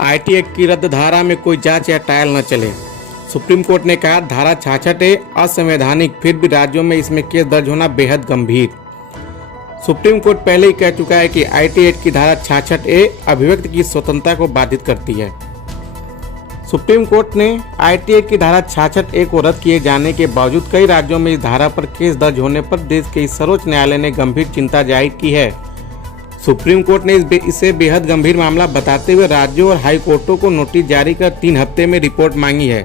IT act की रद्द धारा में कोई जांच या ट्रायल न चले। सुप्रीम कोर्ट ने कहा धारा 66 असंवैधानिक, फिर भी राज्यों में इसमें केस दर्ज होना बेहद गंभीर। सुप्रीम कोर्ट पहले ही कह चुका है कि आईटी एक्ट की धारा 66 अभिव्यक्ति की स्वतंत्रता को बाधित करती है। सुप्रीम कोर्ट ने आईटी एक्ट की धारा 66 को रद्द किए जाने के बावजूद कई राज्यों में इस धारा पर केस दर्ज होने पर देश के सर्वोच्च न्यायालय ने गंभीर चिंता जाहिर की है। सुप्रीम कोर्ट ने इसे बेहद गंभीर मामला बताते हुए राज्यों और हाई कोर्टों को नोटिस जारी कर 3 हफ्ते में रिपोर्ट मांगी है।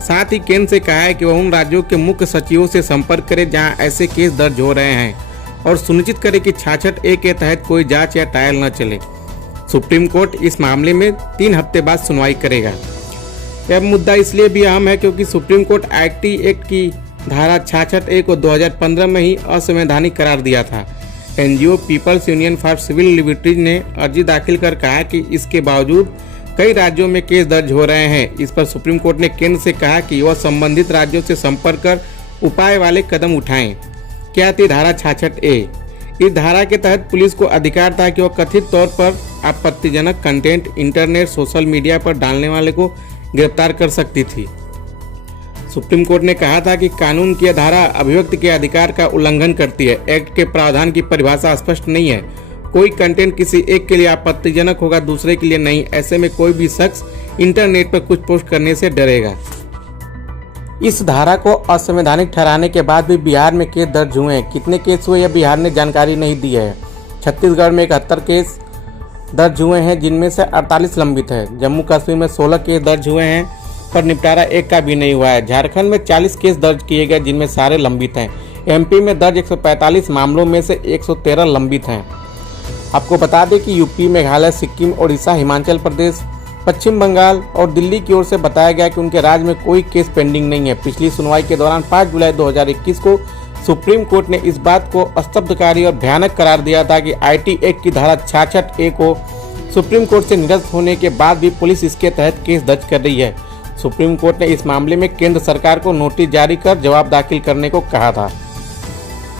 साथ ही केंद्र से कहा है कि वह उन राज्यों के मुख्य सचिवों से संपर्क करे जहां ऐसे केस दर्ज हो रहे हैं और सुनिश्चित करे कि 66A के तहत कोई जांच या ट्रायल न चले। सुप्रीम कोर्ट इस मामले में 3 हफ्ते बाद सुनवाई करेगा। यह मुद्दा इसलिए भी अहम है क्योंकि सुप्रीम कोर्ट आईटी एक्ट की धारा 66A को 2015 में ही असंवैधानिक करार दिया था। NGO People's Union for Civil Liberties ने अर्जी दाखिल कर कहा कि इसके बावजूद कई राज्यों में केस दर्ज हो रहे हैं। इस पर सुप्रीम कोर्ट ने केंद्र से कहा कि वह संबंधित राज्यों से संपर्क कर उपाय वाले कदम उठाएं। क्या थी धारा 66A? इस धारा के तहत पुलिस को अधिकार था कि वह कथित तौर पर आपत्तिजनक कंटेंट इंटरनेट सोशल मीडिया पर डालने वाले को गिरफ्तार कर सकती थी। सुप्रीम कोर्ट ने कहा था कि कानून की धारा अभिव्यक्ति के अधिकार का उल्लंघन करती है। एक्ट के प्रावधान की परिभाषा स्पष्ट नहीं है। कोई कंटेंट किसी एक के लिए आपत्तिजनक होगा, दूसरे के लिए नहीं। ऐसे में कोई भी शख्स इंटरनेट पर कुछ पोस्ट करने से डरेगा। इस धारा को असंवैधानिक ठहराने के बाद भी बिहार में केस दर्ज हुए हैं। कितने केस हुए यह बिहार ने जानकारी नहीं दी है। छत्तीसगढ़ में 71 केस दर्ज हुए हैं जिनमें से 48 लंबित है। जम्मू कश्मीर में 16 केस दर्ज हुए हैं पर निपटारा एक का भी नहीं हुआ है। झारखंड में 40 केस दर्ज किए गए जिनमें सारे लंबित हैं। एमपी में दर्ज 145 मामलों में से 113 लंबित हैं। आपको बता दें कि यूपी, मेघालय, सिक्किम, ओडिशा, हिमाचल प्रदेश, पश्चिम बंगाल और दिल्ली की ओर से बताया गया कि उनके राज्य में कोई केस पेंडिंग नहीं है। पिछली सुनवाई के दौरान 5 जुलाई 2021 को सुप्रीम कोर्ट ने इस बात को स्तब्धकारी और भयानक करार दिया था कि आईटी एक्ट की धारा 66A को सुप्रीम कोर्ट से निरस्त होने के बाद भी पुलिस इसके तहत केस दर्ज कर रही है। सुप्रीम कोर्ट ने इस मामले में केंद्र सरकार को नोटिस जारी कर जवाब दाखिल करने को कहा था।